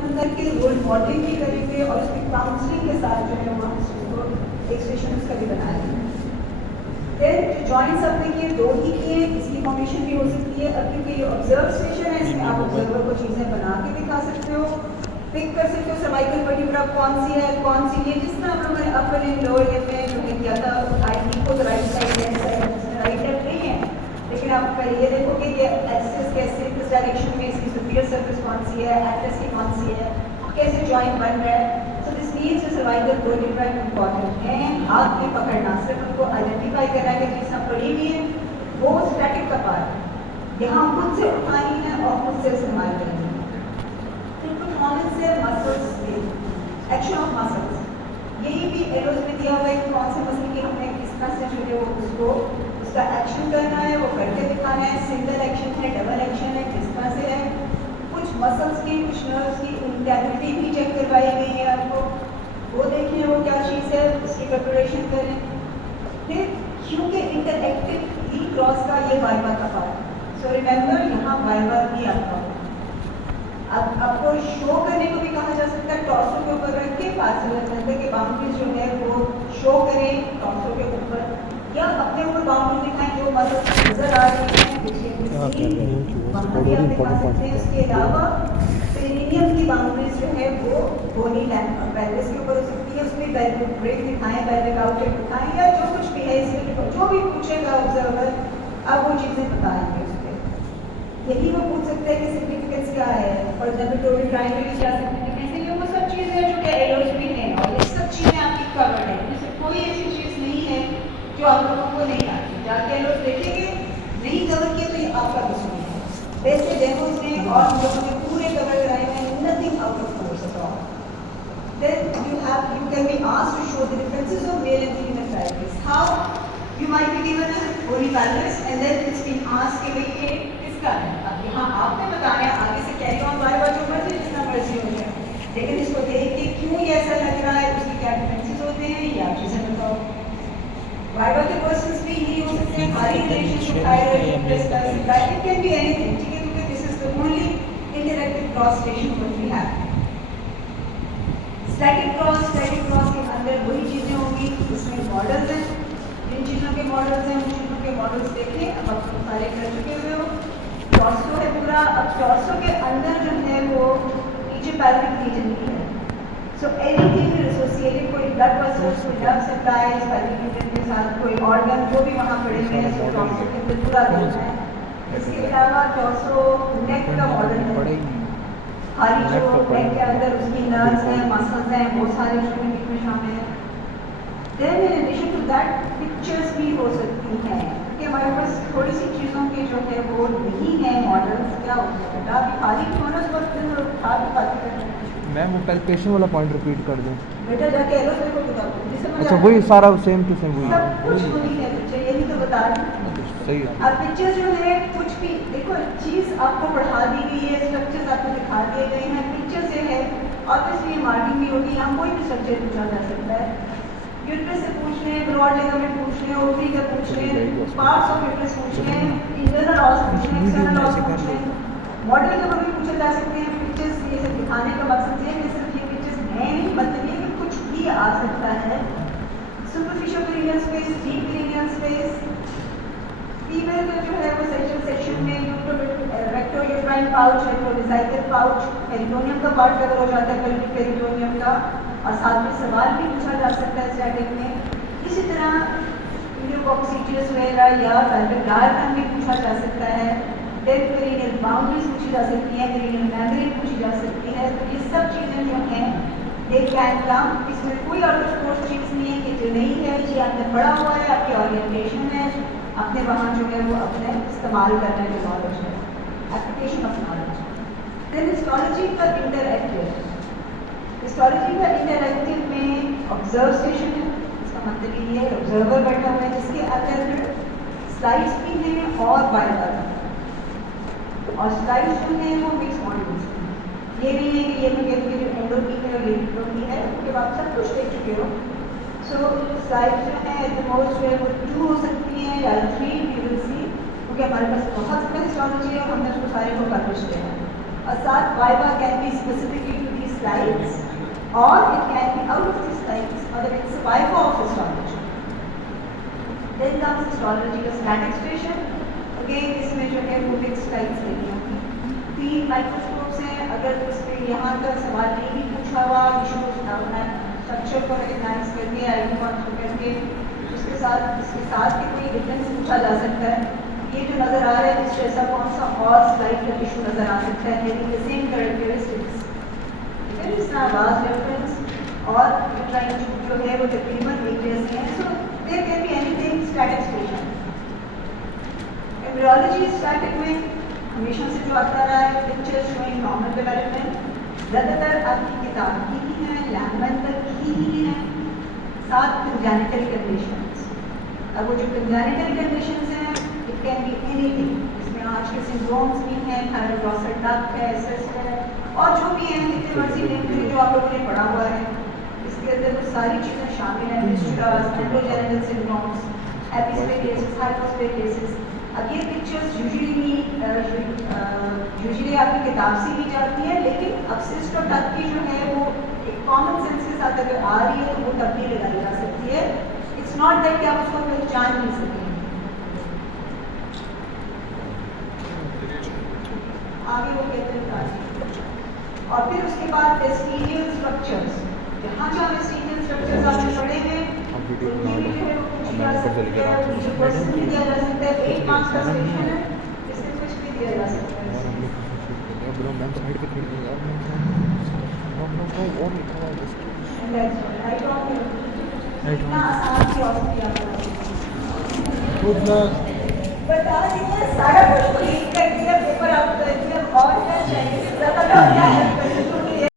हम करके role modelling भी करेंगे और उसकी काउंसलिंग के साथ जो है वहाँ उसको एक सेशन उसका भी बनाएंगे। फिर जो जॉइंट्स आपने किए 2 ही किए, इसकी फॉर्मेशन भी हो सकती है। अब क्योंकि ये ऑब्जर्व सेशन है, इसमें आप ऑब्जर्वर को चीज़ें बना के दिखा सकते हो, पिक कर सकते हो सर्वाइकल वर्टिब्रा कौन सी है कौन सी नहीं है। जिस तरह आप लोगों ने अपर एंड लोअर लिम्ब में जो है किया था, आई को right side left side, right left नहीं है, लेकिन आप पहले ये देखोगे कि एक्सिस कैसे किस डायरेक्शन में इसकी सुपीरियर सरफेस कौन सी है, एटलस की कौन सी है, कैसे जॉइंट बन रहा है। So this means cervical vertebra important है, हाथ में पकड़ना, सिर्फ उनको आइडेंटिफाई करना है कि जिस तरह पड़ी हुई है वो स्टैटिक का पार्ट है, यहाँ खुद से उठानी है और खुद से इस्तेमाल करनी है। परफॉर्मेंस है मसल्स पे, एक्शन ऑफ मसल्स, यही भी एरोज में दिया हुआ है कि कौन से मसल की हमने किस तरह से जो है वो उसको उसका एक्शन करना है, वो करके दिखाना है, सिंगल एक्शन है, डबल एक्शन है, किस तरह से है। कुछ मसल्स की कुछ नर्व्स की इंटेग्रिटी भी चेक करवाई गई है आपको, वो देखिए वो क्या चीज़ है, उसकी प्रिपरेशन करें। फिर क्योंकि इंटरएक्टिव ई क्रॉस का ये वाइवा का पार्ट, सो रिमेंबर यहाँ वाइवा भी आपका होगा। अब आपको शो करने को भी कहा जा सकता है, टॉर्सो के ऊपर रख के फासिल के बाउंड्रीज जो है वो शो करें टॉर्सो के ऊपर, या अपने ऊपर बाउंड्री दिखाएं जो मसल्स नजर आ रही है वहाँ भी आप दिखा सकते हैं। उसके अलावा पेरिनियम की बाउंड्रीज जो है वो बोनी लैंड पेल्विस के ऊपर हो सकती है, उसमें पेल्विक ब्रेक दिखाएं, पेल्विक आउटलेट दिखाएं, या जो कुछ भी है इसमें जो भी पूछेगा ऑब्जर्वर आप वो चीज़ें बताएंगे उस पर। यही वो पूछ सकते हैं कि सिग्निफिकेंस क्या है, फॉर एग्जाम्पल टोटल ट्रायंगल की क्या सिग्निफिकेंस है। ये वो सब चीज़ें हैं जो कि एरोज में हैं और ये सब चीज़ें आपकी कवर्ड है, जैसे कोई ऐसी चीज़ नहीं है जो आप लोगों को नहीं आती। जाके एरोज देखेंगे नहीं कवर किया तो ये आपका कसूर है। वैसे डेमोज ने और हम लोगों ने पूरे कवर कराए हैं, nothing out of course at all. Then you can be asked to show the differences of male and female pelvis. How? You might be given a bony pelvis and then it's been asked कि भाई ये किसका है। अब यहाँ आपने बताया आगे से कैरी ऑन वाइवा जो मर्जी जितना मर्जी हो जाए, लेकिन इसको देख के क्यों ये ऐसा लग रहा है, उसके क्या डिफरेंसेस होते हैं ये आप चीज़ें बताओ। वाइवा के पर्सन्स भी यही हो सकते हैं, हमारी relationship it can be anything, ठीक है, क्योंकि this is the only interactive cross station what we have. Static cross के अंदर वही चीज़ें होंगी, इसमें मॉडल्स हैं, जिन चीज़ों के मॉडल्स हैं उन चीज़ों के मॉडल्स देखें। अब आप सारे कर चुके हुए हो। टॉर्सो है पूरा, अब टॉर्सो के अंदर जो है वो नीचे पैल्विक रीजन भी है। सो एनीथिंग एसोसिएटेड, कोई ब्लड वेसल्स, कोई ब्लड सप्लाईज पैल्विक रीजन के साथ, कोई ऑर्गन जो भी वहाँ पड़े हुए हैं, सो टॉर्सो के अंदर पूरा देखना है। इसके अलावा टॉर्सो नेक का मॉडल है, हमारी जो नेक के अंदर उसकी नर्व्स हैं, मसल्स हैं, वो सारे उसमें में शामिल हैं। Then in addition to that pictures भी हो सकती हैं कि हमारे पास थोड़ी सी चीज़ों के जो है वो नहीं है मॉडल्स। क्या होता है बेटा अभी खाली क्यों ना मैम वो कैलकुलेशन वाला पॉइंट रिपीट कर दें बेटा, जाके एरो देखो बताओ। अच्छा वही सारा सेम टू सेम वही सब कुछ वही है बच्चे, यही तो बता रही हूँ। सही है। अब पिक्चर जो है कुछ भी देखो, चीज़ आपको पढ़ा दी गई है, स्ट्रक्चर्स आपको दिखा दिए गए हैं, पिक्चर से है ऑब्वियसली ये मार्किंग भी होगी। यहाँ कोई भी स्ट्रक्चर पूछा जा सकता है, यूट्रस से पूछ लें, ब्रॉड लिगामेंट पूछ लें, ओवरी का पूछ लें, पार्ट्स ऑफ यूट्रस पूछ लें, इंटरनल ऑर्गन्स पूछ लें, एक्सटर्नल ऑर्गन्स पूछ लें, मॉडल के ऊपर भी पूछे जा सकते हैं। पिक्चर्स ये सब दिखाने का मकसद ये है कि सिर्फ ये पिक्चर्स है नहीं, मतलब ये कि कुछ भी आ सकता है। Superficial perineal space, deep perineal space, female का जो है वो सेक्शन में rectouterine pouch, rectovesical pouch, peritoneum का पार्ट कवर हो जाता है, पेरिटोनियम का, और साथ में सवाल भी पूछा जा सकता है स्टैटिक में। इसी तरह यूरोकॉक्सीटियस वगैरह या पेल्विक डायफ्राम भी पूछा जा सकता है। देन पेरिनियल बाउंड्रीज पूछी जा सकती है, पेरिनियल मेम्ब्रेन पूछी जा सकती है। तो ये सब चीज़ें जो हैं एक कैन कम, इसमें कोई आउट ऑफ कोर्स चीज़ नहीं है कि जो नहीं है ये आपने पढ़ा हुआ है, आपकी ओरिएंटेशन है, अपने वहाँ जो है वो अपने इस्तेमाल करने की नॉलेज है, application of knowledge. Then histology का इंटरएक्टिव, हिस्टोलॉजी का इंटरएक्टिव में ऑब्जर्वेशन है, इसका मतलब ये है ऑब्जर्वर बैठा हुआ है जिसके अंदर स्लाइड्स भी हैं और बायोडाटा, और स्लाइड्स जो हैं वो मिक्स मॉडल्स हैं। ये नहीं है कि ये मैं कहती हूँ जो एंडोपी है और एंडोपी है उसके बाद सब कुछ देख चुके हो। सो स्लाइड्स जो है एट द मोस्ट जो है वो 2 हो सकती हैं या 3 वी विल सी, क्योंकि हमारे पास बहुत ज़्यादा हिस्टोलॉजी है और हमने उसको सारे को पब्लिश किया है। और साथ viva can be specifically to slides, or it can be out of the slides, or the survival of histology. Then comes histology का static station. Again इसमें जो है वो fixed slides लगी होंगी. 3 माइक्रोस्कोप्स हैं. अगर उसमें यहाँ का सवाल नहीं भी पूछा हुआ, issues डालना स्ट्रक्चर को recognize करके, आइडेंटिफाई करके, इसके साथ भी कोई डिफरेंस पूछा जा सकता है. ये जो नजर आ रहा है इस जैसा कौन सा और स्लाइड का टिश्यू नजर आ सकता है, having the same characteristics. ठीक है, इस तरह वाज डिफरेंस और यूट्राइन जो है वो तकरीबन एक जैसे हैं. So there can be anything static station. Embryology static में हमेशा से जो आता रहा है पिक्चर्स शोइंग नॉर्मल डेवलपमेंट. ज़्यादातर आपकी किताब की ही है, लैंगमैन तक की ही है, साथ कंजेनिटल कंडीशंस. अब वो जो कंजेनिटल कंडीशंस हैं it can be anything. इसमें आज के सिंड्रोम्स भी हैं, थायरोइड डक्ट है, सिस्ट है, और जो भी हैं जितने मर्जी नेम करें जो आप लोगों ने पढ़ा हुआ है, इसके अंदर वो सारी चीज़ें शामिल हैं. Fistulas, endogenital syndromes, epispadias, hypospadias. अब ये पिक्चर्स यूजुअली आपकी किताब से भी जाती है, लेकिन अब सिस्ट और डक्ट की जो है वो एक कॉमन सेंस के साथ अगर आ रही है तो वो तब भी लगाई जा सकती है. इट्स नॉट दैट कि आप उसको पहचान नहीं सकें. आगे वो कहते हैं और फिर उसके बाद वेस्टिजियल स्ट्रक्चर्स. जहाँ जहाँ वेस्टिजियल स्ट्रक्चर्स आपने पढ़े हैं उनकी भी जो है वो पूछी जा सकती है, उनसे क्वेश्चन भी दिया जा सकता है. 8 मार्क्स का सेक्शन है, इससे कुछ भी दिया जा सकता है. इतना आसान फिलॉसफी आप बता दीजिए. सारा कुछ क्लीन कर दिया, पेपर आउट कर दिया, और क्या चाहिए, ज़्यादा क्या है.